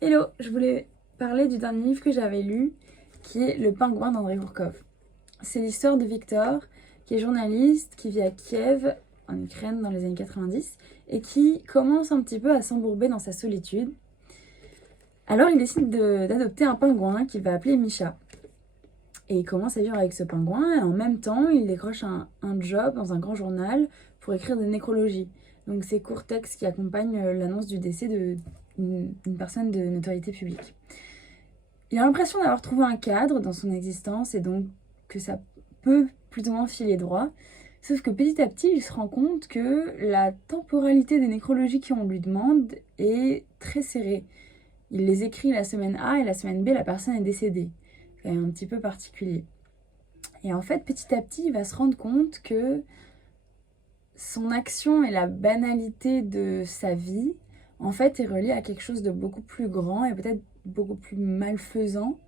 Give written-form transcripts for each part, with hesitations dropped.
Hello, je voulais parler du dernier livre que j'avais lu, qui est Le Pingouin d'Andrei Gourkov. C'est l'histoire de Victor, qui est journaliste, qui vit à Kiev, en Ukraine, dans les années 90, et qui commence un petit peu à s'embourber dans sa solitude. Alors il décide d'adopter un pingouin qu'il va appeler Misha. Et il commence à vivre avec ce pingouin, et en même temps, il décroche un job dans un grand journal pour écrire des nécrologies. Donc ces courts textes qui accompagnent l'annonce du décès d'une personne de notoriété publique. Il a l'impression d'avoir trouvé un cadre dans son existence et donc que ça peut plus ou moins filer droit. Sauf que petit à petit, il se rend compte que la temporalité des nécrologies qu'on lui demande est très serrée. Il les écrit la semaine A et la semaine B, la personne est décédée. C'est un petit peu particulier. Et en fait, petit à petit, il va se rendre compte que son action et la banalité de sa vie, en fait, est reliée à quelque chose de beaucoup plus grand et peut-être beaucoup plus malfaisant.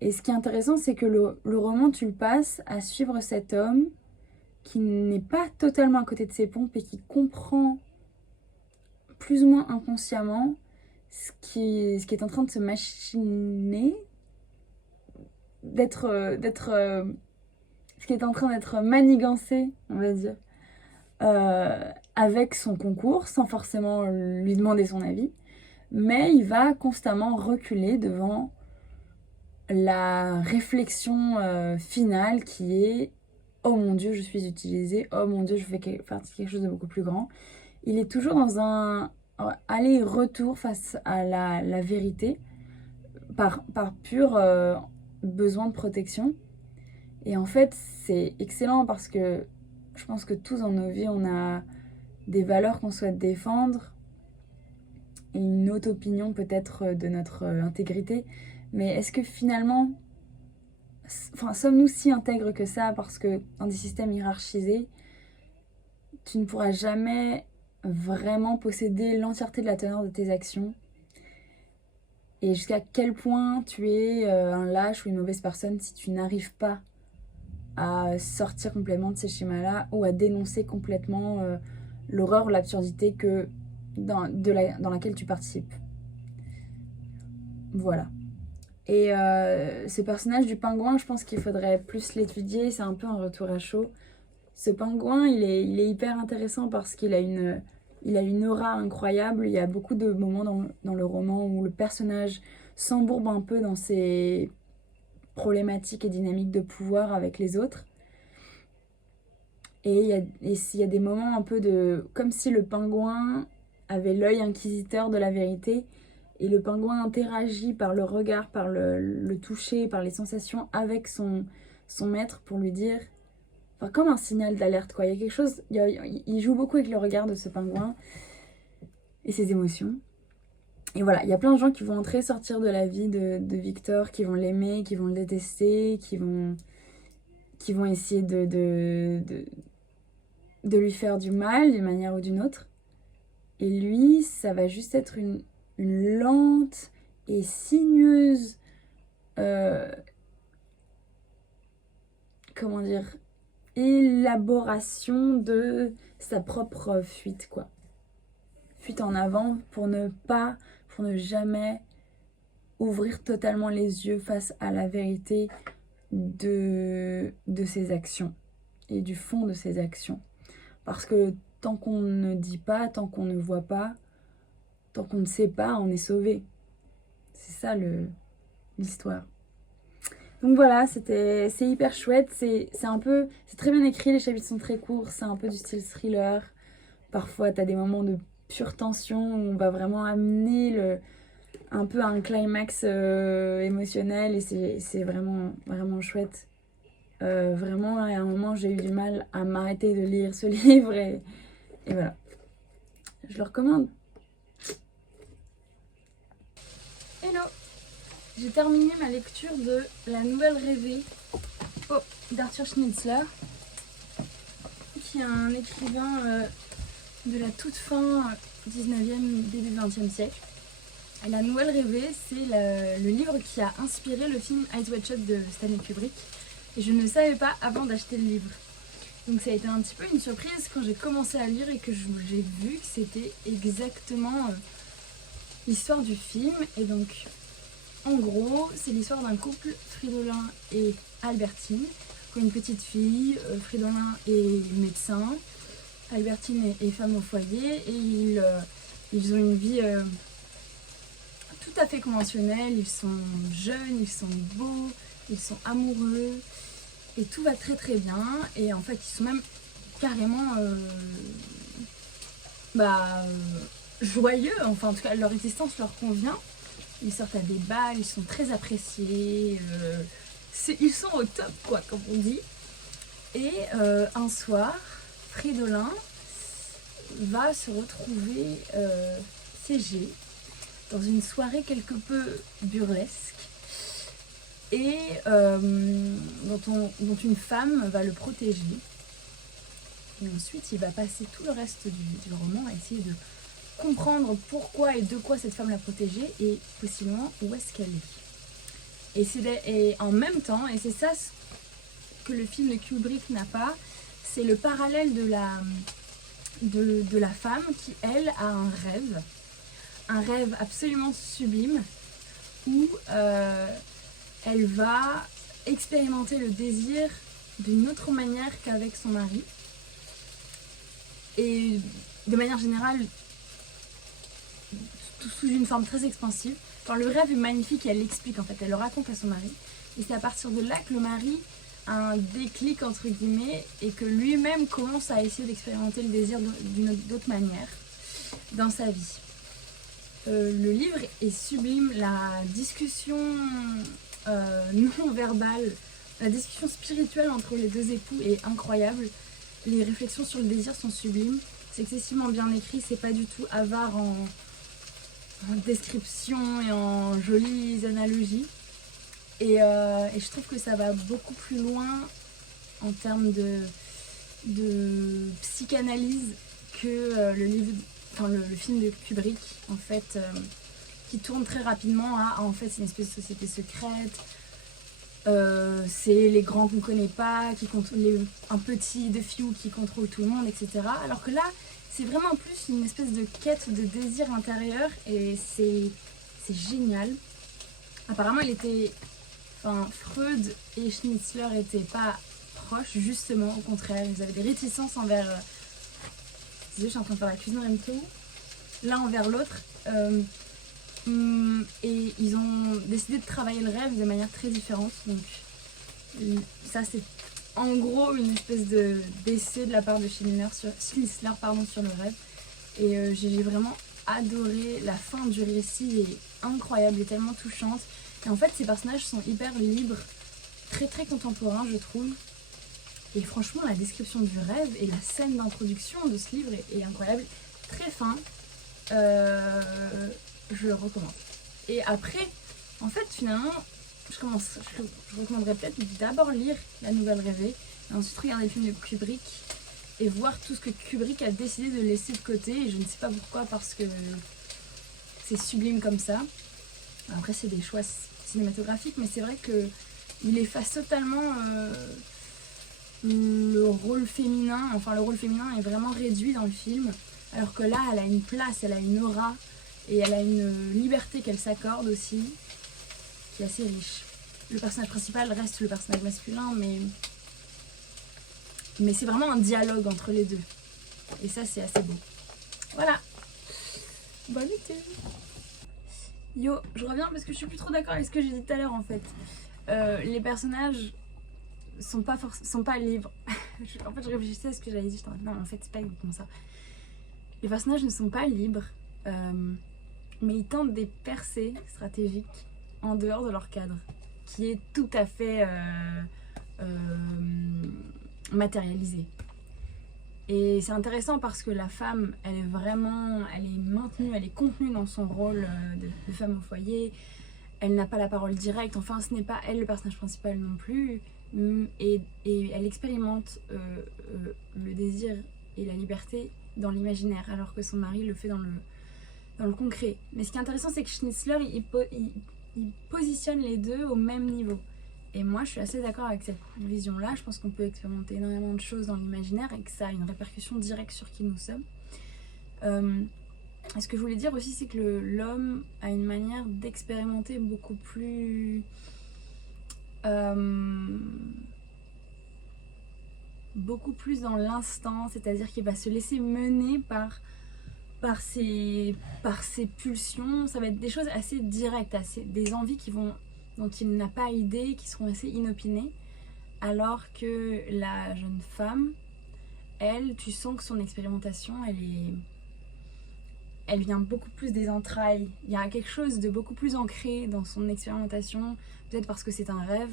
Et ce qui est intéressant, c'est que le roman, tu le passes à suivre cet homme qui n'est pas totalement à côté de ses pompes et qui comprend plus ou moins inconsciemment ce qui est en train de se machiner, ce qui est en train d'être manigancé, on va dire, avec son concours, sans forcément lui demander son avis. Mais il va constamment reculer devant la réflexion finale qui est oh mon Dieu, je suis utilisée, oh mon Dieu, je fais quelque chose de beaucoup plus grand. Il est toujours dans un aller-retour face à la vérité par pur besoin de protection. Et en fait, c'est excellent parce que je pense que tous dans nos vies, on a des valeurs qu'on souhaite défendre et une haute opinion peut-être de notre intégrité. Mais est-ce que finalement, sommes-nous si intègres que ça? Parce que dans des systèmes hiérarchisés, tu ne pourras jamais vraiment posséder l'entièreté de la teneur de tes actions. Et jusqu'à quel point tu es un lâche ou une mauvaise personne si tu n'arrives pas à sortir complètement de ces schémas-là ou à dénoncer complètement l'horreur ou l'absurdité dans laquelle tu participes. Voilà. Et ce personnage du pingouin, je pense qu'il faudrait plus l'étudier. C'est un peu un retour à chaud. Ce pingouin, il est hyper intéressant parce qu'il a une aura incroyable. Il y a beaucoup de moments dans le roman où le personnage s'embourbe un peu dans ses problématiques et dynamiques de pouvoir avec les autres. Et il y a des moments un peu de... Comme si le pingouin avait l'œil inquisiteur de la vérité. Et le pingouin interagit par le regard, par le toucher, par les sensations avec son maître pour lui dire... Enfin, comme un signal d'alerte, quoi. Il y a quelque chose... Il joue beaucoup avec le regard de ce pingouin et ses émotions. Et voilà, il y a plein de gens qui vont entrer, sortir de la vie de Victor, qui vont l'aimer, qui vont le détester, qui vont essayer de lui faire du mal d'une manière ou d'une autre. Et lui, ça va juste être une lente et sinueuse... comment dire, élaboration de sa propre fuite, quoi. Fuite en avant pour ne jamais ouvrir totalement les yeux face à la vérité de ses actions et du fond de ses actions. Parce que tant qu'on ne dit pas, tant qu'on ne voit pas, tant qu'on ne sait pas, on est sauvé. C'est ça l'histoire. Donc voilà, c'est hyper chouette, c'est très bien écrit, les chapitres sont très courts, c'est un peu du style thriller. Parfois, t'as des moments de pure tension où on va vraiment amener un peu à un climax émotionnel et c'est vraiment, vraiment chouette. Vraiment, à un moment, j'ai eu du mal à m'arrêter de lire ce livre et voilà. Je le recommande. Hello! J'ai terminé ma lecture de La Nouvelle Rêvée d'Arthur Schnitzler, qui est un écrivain de la toute fin 19e, début 20e siècle. Et La Nouvelle Rêvée, c'est le livre qui a inspiré le film Eyes Wide Shut de Stanley Kubrick. Et je ne le savais pas avant d'acheter le livre. Donc ça a été un petit peu une surprise quand j'ai commencé à lire et que j'ai vu que c'était exactement l'histoire du film. Et donc, en gros, c'est l'histoire d'un couple, Fridolin et Albertine, qui ont une petite fille. Fridolin est médecin, Albertine est femme au foyer, et ils ont une vie tout à fait conventionnelle. Ils sont jeunes, ils sont beaux, ils sont amoureux, et tout va très très bien. Et en fait, ils sont même carrément joyeux, enfin en tout cas leur existence leur convient. Ils sortent à des bals, ils sont très appréciés, ils sont au top quoi, comme on dit. Et un soir, Fridolin va se retrouver CG dans une soirée quelque peu burlesque, et dont une femme va le protéger. Et ensuite, il va passer tout le reste du roman à essayer de comprendre pourquoi et de quoi cette femme l'a protégée, et possiblement où est-ce qu'elle est. Et en même temps, et c'est ça que le film de Kubrick n'a pas, c'est le parallèle de la femme qui, elle, a un rêve absolument sublime, où elle va expérimenter le désir d'une autre manière qu'avec son mari. Et de manière générale, sous une forme très expansive. Enfin, le rêve est magnifique et elle l'explique en fait, elle le raconte à son mari. Et c'est à partir de là que le mari a un déclic entre guillemets, et que lui-même commence à essayer d'expérimenter le désir d'une autre manière dans sa vie. Le livre est sublime, la discussion non verbale, la discussion spirituelle entre les deux époux est incroyable. Les réflexions sur le désir sont sublimes, c'est excessivement bien écrit, c'est pas du tout avare en description et en jolies analogies. Et je trouve que ça va beaucoup plus loin en termes de psychanalyse que le film de Kubrick, en fait, qui tourne très rapidement à en fait c'est une espèce de société secrète. C'est les grands qu'on connaît pas, un petit de Fiou qui contrôle tout le monde, etc. Alors que là, c'est vraiment plus une espèce de quête de désir intérieur, et c'est génial. Apparemment, Freud et Schnitzler n'étaient pas proches, justement, au contraire. Ils avaient des réticences envers... je suis en train de faire la cuisine en même temps. L'un envers l'autre. Et ils ont décidé de travailler le rêve de manière très différente. Donc ça, c'est en gros une espèce d'essai de la part de Schnitzler sur le rêve. Et j'ai vraiment adoré. La fin du récit est incroyable et tellement touchante. Et en fait, ces personnages sont hyper libres, très très contemporains, je trouve. Et franchement, la description du rêve et la scène d'introduction de ce livre est incroyable, très fin. Je le recommande. Et après, en fait, finalement, je recommanderais peut-être d'abord lire La Nouvelle Rêvée, et ensuite regarder le film de Kubrick et voir tout ce que Kubrick a décidé de laisser de côté. Et je ne sais pas pourquoi, parce que c'est sublime comme ça. Après, c'est des choix cinématographiques, mais c'est vrai qu'il efface totalement le rôle féminin. Enfin, le rôle féminin est vraiment réduit dans le film, alors que là, elle a une place, elle a une aura, et elle a une liberté qu'elle s'accorde aussi, qui est assez riche. Le personnage principal reste le personnage masculin, mais c'est vraiment un dialogue entre les deux. Et ça, c'est assez beau. Voilà. Bonne été. Yo, je reviens parce que je suis plus trop d'accord avec ce que j'ai dit tout à l'heure en fait. Les personnages sont pas libres. En fait, je réfléchissais à ce que j'avais dit. Non, en fait, c'est pas exactement ça. Les personnages ne sont pas libres, mais ils tentent des percées stratégiques en dehors de leur cadre, qui est tout à fait matérialisé. Et c'est intéressant parce que la femme, elle est maintenue, elle est contenue dans son rôle de femme au foyer. Elle n'a pas la parole directe, enfin ce n'est pas elle le personnage principal non plus. Et elle expérimente le désir et la liberté dans l'imaginaire, alors que son mari le fait dans le concret. Mais ce qui est intéressant, c'est que Schnitzler, il positionne les deux au même niveau. Et moi, je suis assez d'accord avec cette vision-là. Je pense qu'on peut expérimenter énormément de choses dans l'imaginaire et que ça a une répercussion directe sur qui nous sommes. Et ce que je voulais dire aussi, c'est que l'homme a une manière d'expérimenter euh, beaucoup plus dans l'instant, c'est-à-dire qu'il va se laisser mener par ses, par ses pulsions. Ça va être des choses assez directes, des envies dont il n'a pas idée, qui seront assez inopinées. Alors que la jeune femme, elle, tu sens que son expérimentation, elle vient beaucoup plus des entrailles. Il y a quelque chose de beaucoup plus ancré dans son expérimentation, peut-être parce que c'est un rêve,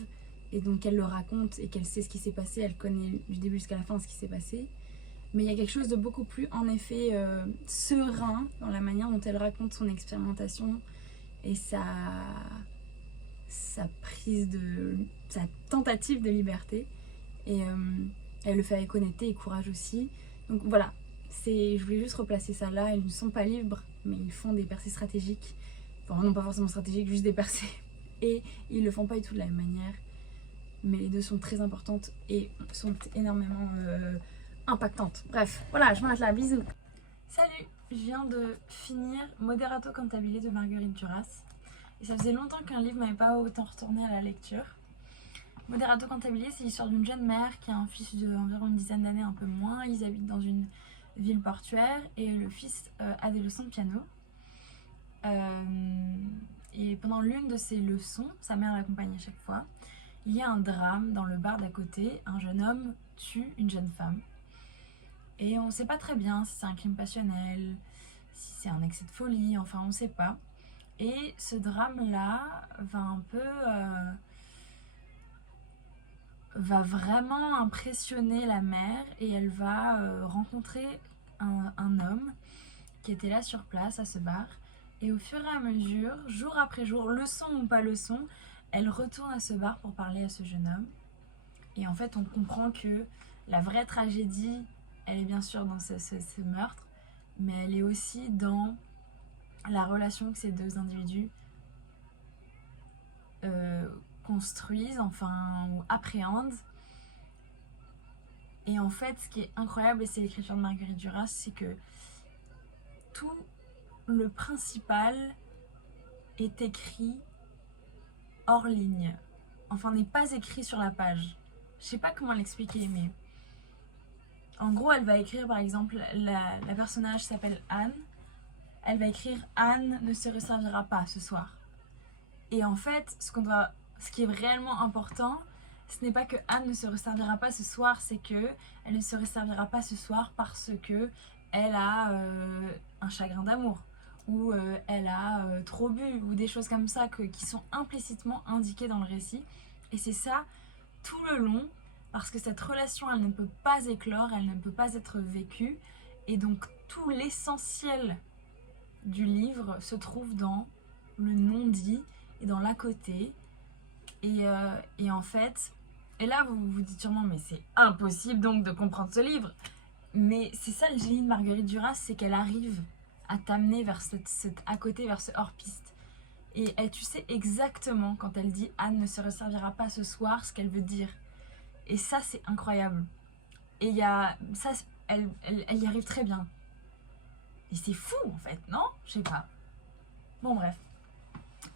et donc elle le raconte et qu'elle sait ce qui s'est passé, elle connaît du début jusqu'à la fin ce qui s'est passé. Mais il y a quelque chose de beaucoup plus, en effet, serein dans la manière dont elle raconte son expérimentation et sa sa tentative de liberté. Et elle le fait avec honnêteté et courage aussi. Donc voilà, je voulais juste replacer ça là. Ils ne sont pas libres, mais ils font des percées stratégiques. Enfin, non, pas forcément stratégiques, juste des percées. Et ils le font pas du tout de la même manière. Mais les deux sont très importantes et sont énormément impactantes. Bref, voilà, je m'arrête là. Bisous. Salut, je viens de finir Moderato Cantabile de Marguerite Duras. Et ça faisait longtemps qu'un livre m'avait pas autant retourné à la lecture. Moderato Cantabile, c'est l'histoire d'une jeune mère qui a un fils d'environ une dizaine d'années, un peu moins. Ils habitent dans une ville portuaire et le fils a des leçons de piano. Et pendant l'une de ses leçons, sa mère l'accompagne à chaque fois, il y a un drame dans le bar d'à côté. Un jeune homme tue une jeune femme. Et on ne sait pas très bien si c'est un crime passionnel, si c'est un excès de folie, enfin on ne sait pas. Et ce drame-là va vraiment impressionner la mère et elle va rencontrer un homme qui était là sur place à ce bar. Et au fur et à mesure, jour après jour, leçon ou pas leçon, elle retourne à ce bar pour parler à ce jeune homme. Et en fait, on comprend que la vraie tragédie, elle est bien sûr dans ce meurtre, mais elle est aussi dans la relation que ces deux individus construisent, enfin, ou appréhendent. Et en fait, ce qui est incroyable, et c'est l'écriture de Marguerite Duras, c'est que tout le principal est écrit hors ligne. Enfin, n'est pas écrit sur la page. Je sais pas comment l'expliquer, mais en gros, elle va écrire, par exemple, la personnage s'appelle Anne. Elle va écrire Anne ne se resservira pas ce soir. Et en fait, ce qui est réellement important, ce n'est pas que Anne ne se resservira pas ce soir, c'est que elle ne se resservira pas ce soir parce que elle a un chagrin d'amour ou elle a trop bu ou des choses comme ça qui sont implicitement indiquées dans le récit. Et c'est ça tout le long, parce que cette relation, elle ne peut pas éclore, elle ne peut pas être vécue. Et donc tout l'essentiel du livre se trouve dans le non-dit et dans l'à côté. Et en fait, et là vous vous dites sûrement, mais c'est impossible donc de comprendre ce livre. Mais c'est ça le génie de Marguerite Duras, c'est qu'elle arrive à t'amener vers cet à côté, vers ce hors-piste. Et tu sais exactement quand elle dit Anne ne se resservira pas ce soir, ce qu'elle veut dire. Et ça, c'est incroyable. Et elle y arrive très bien. Et c'est fou en fait, non? Je sais pas. Bon, bref.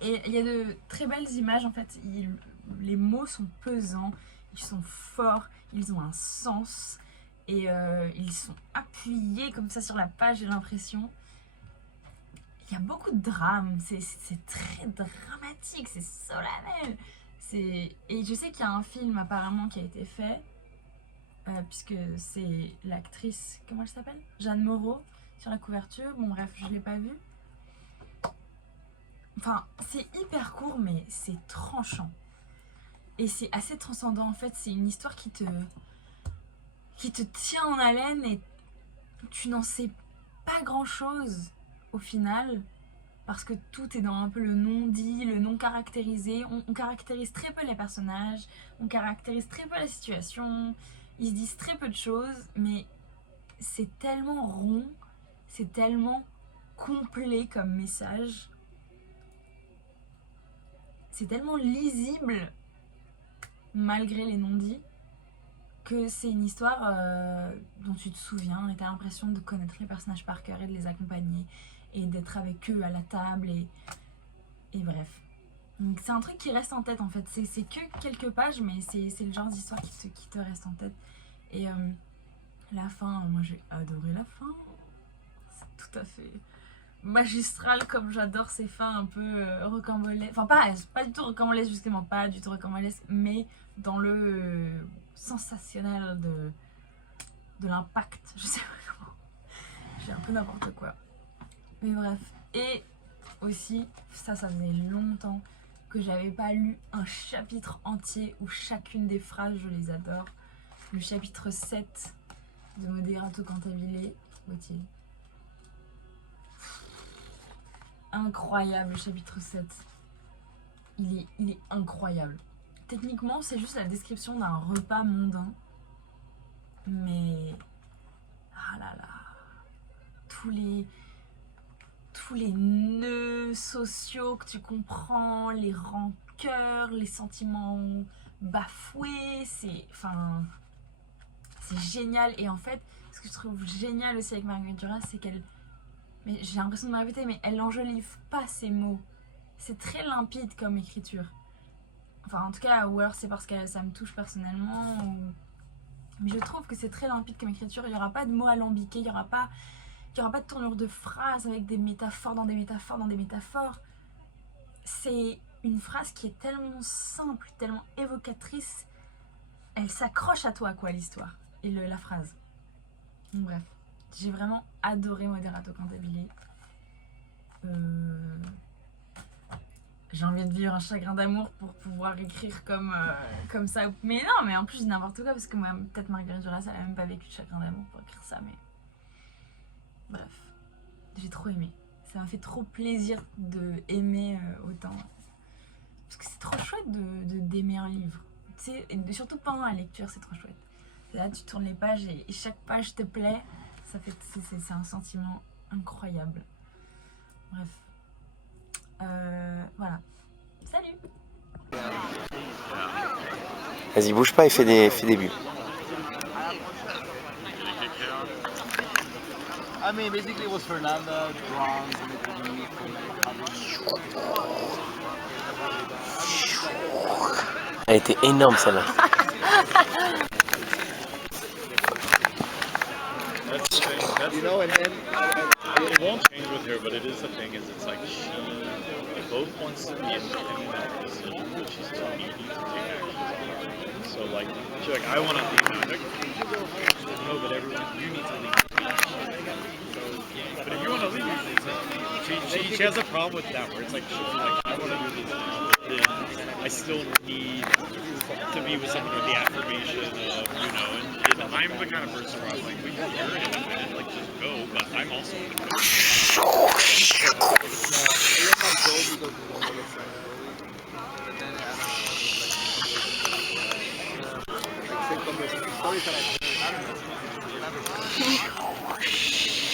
Et il y a de très belles images en fait. Les mots sont pesants, ils sont forts, ils ont un sens. Et ils sont appuyés comme ça sur la page, j'ai l'impression. Il y a beaucoup de drame, c'est très dramatique, c'est solennel. Et je sais qu'il y a un film apparemment qui a été fait, puisque c'est l'actrice, comment elle s'appelle, Jeanne Moreau, sur la couverture. Bon bref, je ne l'ai pas vu. Enfin, c'est hyper court, mais c'est tranchant. Et c'est assez transcendant en fait, c'est une histoire qui te tient en haleine et tu n'en sais pas grand chose au final, parce que tout est dans un peu le non-dit, le non caractérisé. On caractérise très peu les personnages, on caractérise très peu la situation, ils se disent très peu de choses, mais c'est tellement rond, c'est tellement complet comme message, c'est tellement lisible malgré les non-dits, que c'est une histoire dont tu te souviens et tu as l'impression de connaître les personnages par cœur et de les accompagner et d'être avec eux à la table et bref. Donc c'est un truc qui reste en tête en fait, c'est que quelques pages mais c'est le genre d'histoire qui te reste en tête. Et la fin, moi j'ai adoré la fin, c'est tout à fait magistral comme j'adore ces fins un peu rocambolesques, enfin pas du tout rocambolesques justement, pas du tout rocambolesques, mais dans le sensationnel de l'impact, je sais pas comment, j'ai un peu n'importe quoi. Mais bref, et aussi, ça faisait longtemps que j'avais pas lu un chapitre entier où chacune des phrases, je les adore. Le chapitre 7 de Moderato Cantabile, faut-il. Incroyable, le chapitre 7. Il est incroyable. Techniquement, c'est juste la description d'un repas mondain. Mais... ah là là. Tous les nœuds sociaux que tu comprends, les rancœurs, les sentiments bafoués, c'est génial. Et en fait, ce que je trouve génial aussi avec Marguerite Duras, c'est qu'elle, mais j'ai l'impression de me répéter, mais elle n'enjolive pas ses mots. C'est très limpide comme écriture. Enfin, en tout cas, ou alors c'est parce que ça me touche personnellement. Mais je trouve que c'est très limpide comme écriture. Il n'y aura pas de mots alambiqués, il n'y aura pas de tournure de phrases avec des métaphores dans des métaphores dans des métaphores. C'est une phrase qui est tellement simple, tellement évocatrice. Elle s'accroche à toi, quoi, l'histoire et la phrase. Donc, bref, j'ai vraiment adoré Moderato Cantabile. J'ai envie de vivre un chagrin d'amour pour pouvoir écrire comme ça. Mais non, mais en plus, je dis n'importe quoi parce que moi, peut-être Marguerite Duras, elle n'a même pas vécu de chagrin d'amour pour écrire ça, mais bref. J'ai trop aimé. Ça m'a fait trop plaisir d'aimer autant. Parce que c'est trop chouette d'aimer un livre. Tu sais, et surtout pendant la lecture, c'est trop chouette. Là, tu tournes les pages et chaque page te plaît. C'est un sentiment incroyable. Bref. Voilà. Salut! Vas-y, bouge pas et fais des bulles. I mean, basically it was Fernanda, bronze, Elle était énorme celle-là. you know, and then It won't change with her, but it is the thing is it's like she both wants to be independent artist, but she's too needy to take action. So like she's like, I want to leave now. Like, no, but everyone, you need to leave. But if you want to leave, she has a problem with that where it's like she'll be like, I want to do this now, but then I still need to be with someone with the affirmation of, you know, and I'm the kind of person where I'm like, well, you're independent, like just go, but I'm also stories that I